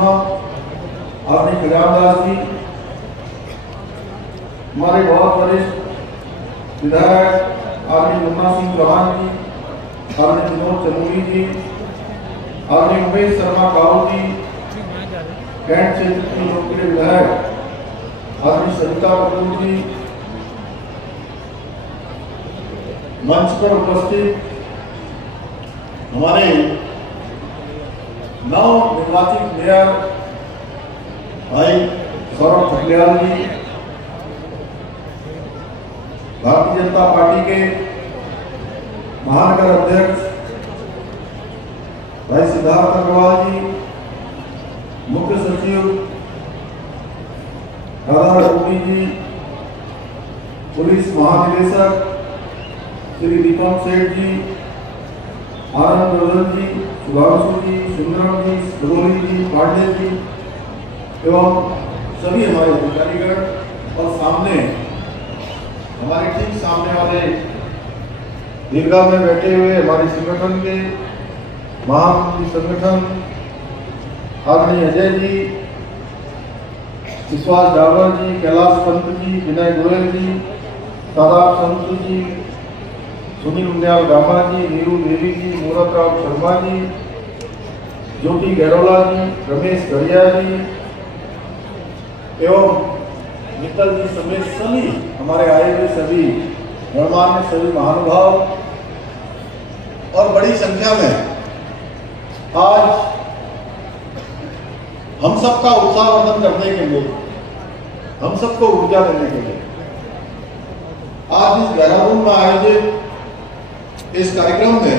सुना, आदरणीय कल्याणदास जी, हमारे बहुत वरिष्ठ विधायक आदरणीय मुन्ना सिंह चौहान जी, आदरणीय विनोद चमोली जी, आदरणीय उमेश शर्मा काऊ जी, कैंट क्षेत्र की लोकप्रिय विधायक आदरणीय सरिता कपूर जी, मंच पर उपस्थित हमारे नव निर्वाचित मेयर भाई सौरभ थकलियाल जी, भारतीय जनता पार्टी के महानगर अध्यक्ष भाई सिद्धार्थ अग्रवाल जी, मुख्य सचिव राधा रघुवी जी, पुलिस महानिदेशक श्री दीपक सेठ जी, आनंद वर्धन जी, सुधांशु जी, सुंदरम जी, सुगोली जी, पांडे जी एवं सभी हमारे अधिकारीगण और सामने हमारे ठीक सामने वाले दीर्घा में बैठे हुए हमारे संगठन के महामंत्री संगठन आदरणीय अजय जी, विश्वास डावर जी, कैलाश पंत जी, विनय गोयल जी, ताराब संत जी, सुनील उन्याल गामा जी, नीरू देवी जी, मूरत राव शर्मा जी, ज्योति गहरोला जी, रमेश गढ़िया जी एवं मित्तल जी समेत सभी हमारे आए हुए सभी गणमान्य सभी महानुभाव और बड़ी संख्या में आज हम सबका उत्साहवर्धन करने के लिए, हम सबको ऊर्जा देने के लिए आज इस देहरादून में आयोजित इस कार्यक्रम में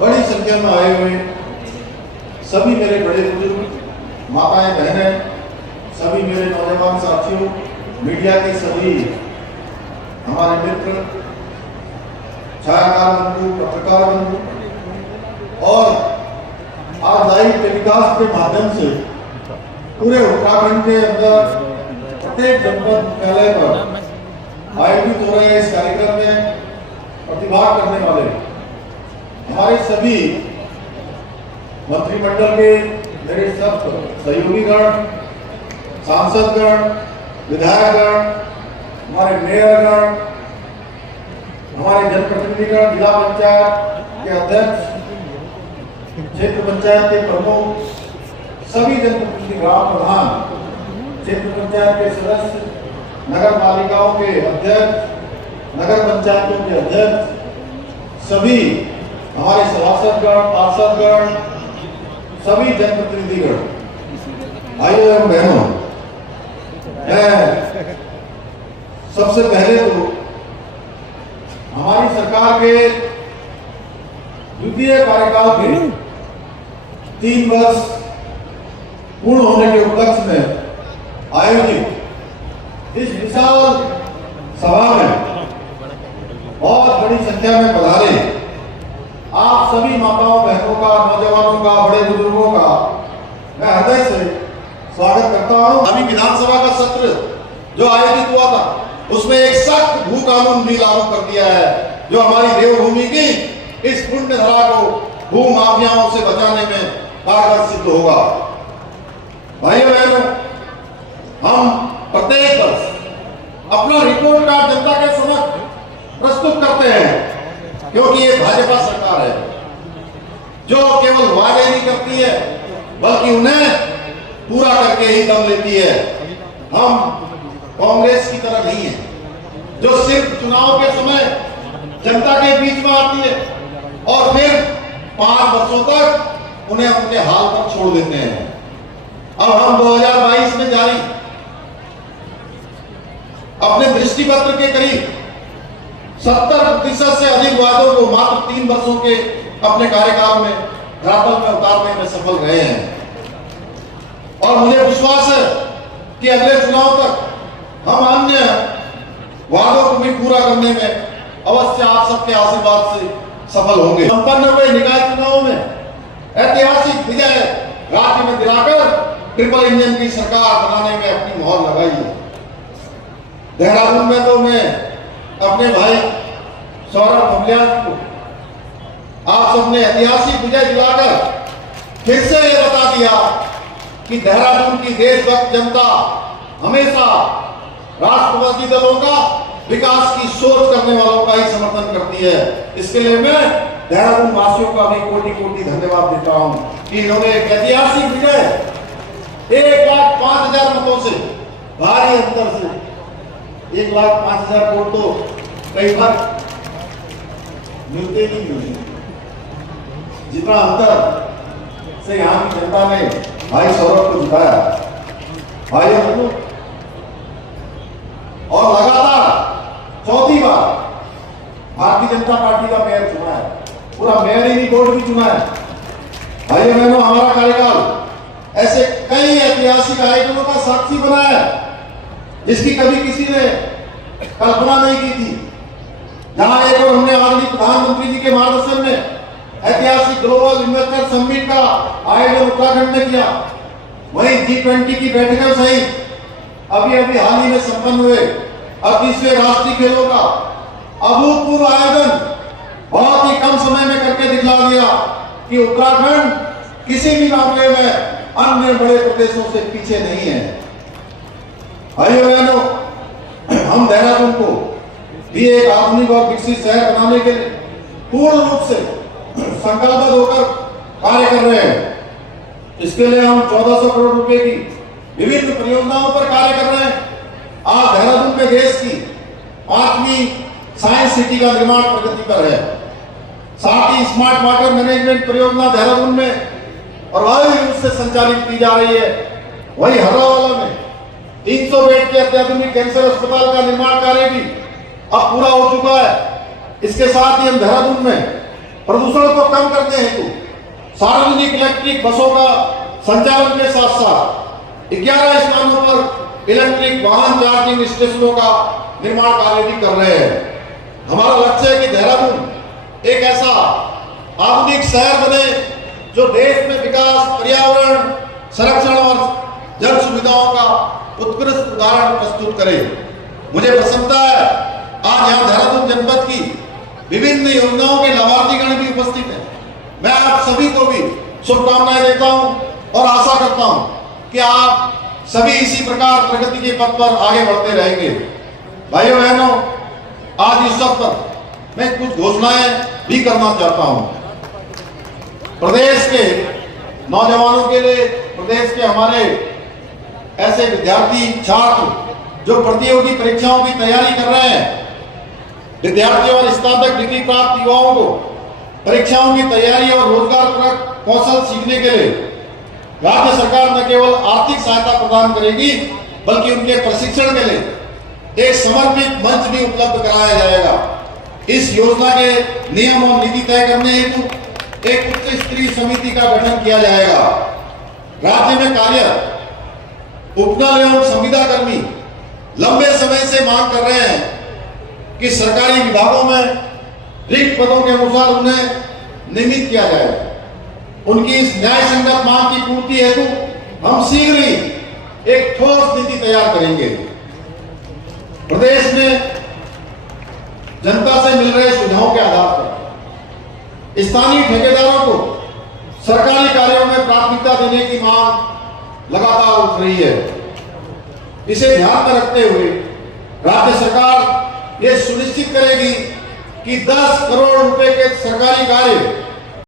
बड़ी संख्या में आए हुए सभी मेरे बड़े बुजुर्ग, माताएं, बहनें, सभी मेरे नौजवान साथियों, मीडिया के सभी हमारे मित्र, छायाकार बंधु, पत्रकार बंधु और आज लाइव टेलीकास्ट के माध्यम से पूरे उत्तराखंड के अंदर प्रत्येक जनपद मुख्यालय पर आयोजित हो रहे इस कार्यक्रम में प्रतिभाग करने वाले हमारे सभी मंत्रिमंडल के मेरे सब सहयोगीगण, सांसदगण, विधायकगण, हमारे मेयरगण, हमारे जनप्रतिनिधिगण, जिला पंचायत के अध्यक्ष, क्षेत्र पंचायत के प्रमुख, सभी जनप्रतिनिधि, ग्राम प्रधान, क्षेत्र पंचायत के सदस्य, नगर पालिकाओं के अध्यक्ष, नगर पंचायतों के अध्यक्ष, सभी हमारे सभासदगण, पार्षदगण, सभी जनप्रतिनिधिगण, भाइयों एवं बहनों, मैं सबसे पहले तो हमारी सरकार के द्वितीय कार्यकाल के 3 वर्ष पूर्ण होने के उपलक्ष्य में आयोजित इस विशाल सभा में बहुत बड़ी संख्या में पधारे आप सभी माताओं, बहनों का, नौजवानों का, बड़े बुजुर्गों का मैं हृदय से स्वागत करता हूं। अभी विधानसभा का सत्र जो आयोजित हुआ था उसमें एक सख्त भू कानून भी लागू कर दिया है जो हमारी देवभूमि की इस पुण्य धरा को भू माफियाओं से बचाने में कारगर सिद्ध होगा। भाइयों बहनों, हम प्रत्येक वर्ष अपना रिपोर्ट कार्ड जनता के समक्ष प्रस्तुत करते हैं क्योंकि ये भाजपा सरकार है जो केवल वादे नहीं करती है बल्कि उन्हें पूरा करके ही दम लेती है। हम कांग्रेस की तरह नहीं है जो सिर्फ चुनाव के समय जनता के बीच में आती है और फिर 5 वर्षों तक उन्हें उनके हाल पर छोड़ देते हैं। अब हम 2022 में जारी अपने दृष्टि पत्र के करीब 70% से अधिक वादों को मात्र 3 वर्षों के अपने कार्यकाल में धरातल में उतारने में सफल रहे हैं और मुझे विश्वास है कि अगले चुनाव तक हम अन्य वादों को भी पूरा करने में अवश्य आप सबके आशीर्वाद से सफल होंगे। संपन्न हुए निकाय चुनाव में ऐतिहासिक विजय राज्य में दिलाकर ट्रिपल इंजन की सरकार बनाने में अपनी मोहर लगाई है। देहरादून में तो मैं अपने भाई सौरभ थकलियाल को आप सबने ऐतिहासिक विजय दिलाकर फिर से ये बता दिया कि देहरादून की देशभक्त जनता हमेशा राष्ट्रवादी दलों का, विकास की सोच करने वालों का ही समर्थन करती है। इसके लिए मैं देहरादून वासियों का भी कोटि कोटि धन्यवाद देता हूं कि इन्होंने एक ऐतिहासिक विजय 1,05,000 मतों से, भारी अंतर से, 1,05,000 वोट तो कई बार मिलते ही नहीं, जितना अंतर से यहाँ की जनता ने भाई सौरभ को जिताया, भाई और लगातार चौथी बार भारतीय जनता पार्टी का मेयर चुना है, पूरा मेयर ही नहीं बोर्ड भी चुना है। भाइयों बहनों, हमारा कार्यकाल ऐसे कई ऐतिहासिक आयोजनों का साक्षी बना है जिसकी कभी किसी ने कल्पना नहीं की थी। जहां एक और हमने आदरणीय प्रधानमंत्री जी के मार्गदर्शन में ऐतिहासिक ग्लोबल इन्वेस्टर समिट का आयोजन उत्तराखंड में किया, वहीं G20 की बैठकें सहित अभी हाल ही में संपन्न हुए 38वें राष्ट्रीय खेलों का अभूतपूर्व आयोजन बहुत ही कम समय में करके दिखला दिया कि उत्तराखंड किसी भी मामले में अन्य बड़े प्रदेशों से पीछे नहीं है। भाइयों बहनों, हम देहरादून को भी एक आधुनिक और विकसित शहर बनाने के लिए पूर्ण रूप से संकल्पबद्ध होकर कार्य कर रहे हैं। इसके लिए हम 1400 करोड़ रुपए की विभिन्न परियोजनाओं पर कार्य कर रहे हैं। आज देहरादून में देश की 5वीं साइंस सिटी का निर्माण प्रगति पर है। साथ ही स्मार्ट वाटर मैनेजमेंट परियोजना देहरादून में और वायु रूप से संचालित की जा रही है। वही हर्रावाला में 300 बेड के अत्याधुनिक कैंसर अस्पताल का निर्माण कार्य भी अब पूरा हो चुका है। इसके साथ ही हम देहरादून में प्रदूषण को कम करने हेतु सार्वजनिक इलेक्ट्रिक बसों का संचालन के साथ साथ 11 स्थानों पर इलेक्ट्रिक वाहन चार्जिंग स्टेशनों का निर्माण कार्य भी कर रहे हैं। हमारा लक्ष्य है कि देहरादून एक ऐसा आधुनिक शहर बने जो देश में विकास, पर्यावरण संरक्षण और जन सुविधाओं का उत्कृष्ट उदाहरण प्रस्तुत करे। मुझे प्रसन्नता है आज यहाँ देहरादून जनपद की विभिन्न योजनाओं के लाभार्थीगण भी उपस्थित हैं। मैं आप सभी को भी शुभकामनाएं देता हूं और आशा करता हूं कि आप सभी इसी प्रकार प्रगति के पथ पर आगे बढ़ते रहेंगे। भाइयों बहनों, आज इस अवसर पर मैं कुछ घोषणाएं भी करना चाहता हूं। प्रदेश के नौजवानों के लिए, प्रदेश के हमारे ऐसे विद्यार्थी छात्र जो प्रतियोगी परीक्षाओं की तैयारी कर रहे हैं, विद्यार्थियों और स्नातक डिग्री प्राप्त युवाओं को परीक्षाओं की तैयारी और रोजगार परक कौशल सीखने के लिए राज्य सरकार न केवल आर्थिक सहायता प्रदान करेगी बल्कि उनके प्रशिक्षण के लिए एक समर्पित मंच भी उपलब्ध कराया जाएगा। इस योजना के नियम और नीति तय करने हेतु एक उच्च स्तरीय समिति का गठन किया जाएगा। राज्य में कार्यरत उपनल एवं संविदा कर्मी लंबे समय से मांग कर रहे हैं कि सरकारी विभागों में रिक्त पदों के अनुसार उन्हें नियमित किया जाए। उनकी इस न्याय संगत मांग की पूर्ति हेतु हम शीघ्र ही एक ठोस नीति तैयार करेंगे। प्रदेश में जनता से मिल रहे सुझावों के आधार पर स्थानीय ठेकेदारों को सरकारी कार्यों में प्राथमिकता देने की मांग लगातार उठ रही है। इसे ध्यान में रखते हुए राज्य सरकार यह सुनिश्चित करेगी कि 10 करोड़ रुपए के सरकारी कार्य